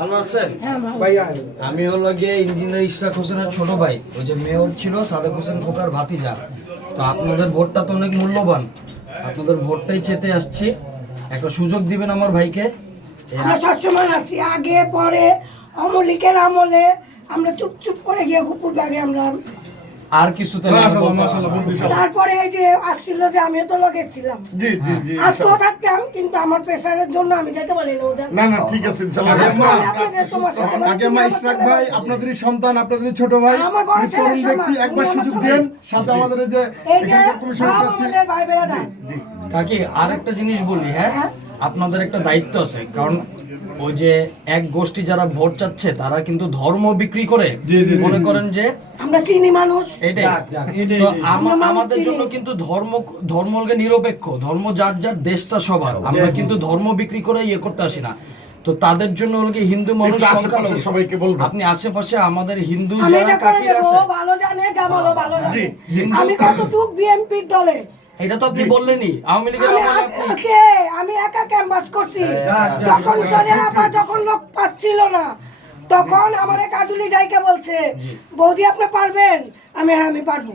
ভালো আছেন? আমি হলো গিয়ে ইঞ্জিনিয়ার ইশরাক হোসেনের ছোট ভাই, ওই যে মেয়র ছিল সাদেক হোসেন খোকার ভাতিজা। তো আপনাদের ভোটটা তো অনেক মূল্যবান, আপনাদের ভোটটাই চেতে আসছি, একটা সুযোগ দিবেন আমার ভাইকে। আমরা সবসময় আছি, আগে পরে অমলিকের আমলে আমরা চুপ করে গিয়ে গুপুর ব্যাগে আমরা আর কিছু তো তারপরে এই যে আসছিল যে আমিও তো লগেছিলাম আজকেও থাকতাম, কিন্তু আমার প্রেসারের জন্য আমি যেতে পারি না না ঠিক আছে ইনশাআল্লাহ। আগে মা ইশরাক ভাই আপনাদেরই সন্তান, আপনাদেরই ছোট ভাই, আমার বড় ছেলে তরুণ ব্যক্তি, একবার সুযোগ দেন। সাথে আমাদের এই যে আমাদের ভাই বেরাদার কাকি আর একটা জিনিস বলি, হ্যাঁ আপনাদের একটা দায়িত্ব আছে, কারণ ওই যে এক গোষ্ঠী যারা ভোট চাচ্ছে তারা কিন্তু ধর্ম বিক্রি করে মনে করেন যে আমরা চিনি মানুষ, এটাই তো আমাদের জন্য কিন্তু ধর্ম নিরপেক্ষ, ধর্ম যার যার, দেশটা সবার, আমরা কিন্তু ধর্ম বিক্রি করে ইয়ে করতে আসি না। তো তাদের জন্য হলো কি হিন্দু মানুষ সবাইকে বলবো, আপনি আশেপাশে আমাদের হিন্দু আমি যারা কাকি আছে ভালো জানে, জামালও ভালো জানে আমি কতটুক বিএনপির দলে। এটা তো আপনি বললেনই, আওয়ামী লীগের আমি একা ক্যাম্পাস করছি, তখন সরেরাপা যখন লোক পাচ্ছিল না, তখন আমার কাজুলি ডাইকে বলছে বৌদি আপনি পারবেন, আমি পারবো।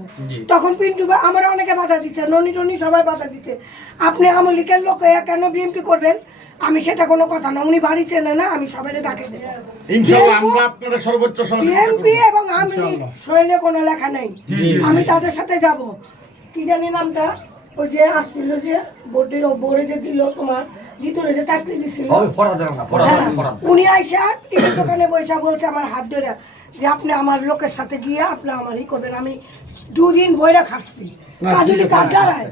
তখন পিন্টু আমার অনেকে বাধা দিচ্ছে, ননি টনি সবাই বাধা দিচ্ছে, আপনি আওয়ামী লীগের লোক কেন বিএনপি করবেন? আমি সেটা কোনো কথা না, উনি বাড়ি চেনে না, আমি সবাই ডাকে দেব ইনশাআল্লাহ। আমরা আপনাদের সর্বোচ্চ বিএনপি এবং আমি শৈলে কোনো লেখা নেই, আমি তাদের সাথে যাব। কি জানি নামটা, ওই যে আসছিল যে বোর্ডে যে দিল তোমার জিতুরে যে চাকরি দিছিল, উনি আইসা টিভির দোকানে বসে বলছে আমার হাত ধরে যে আপনি আমার লোকের সাথে গিয়ে আপনি আমারই করবেন। আমি 2 দিন বইরা খাচ্ছি, কাজুলি কাজ দাঁড়ায়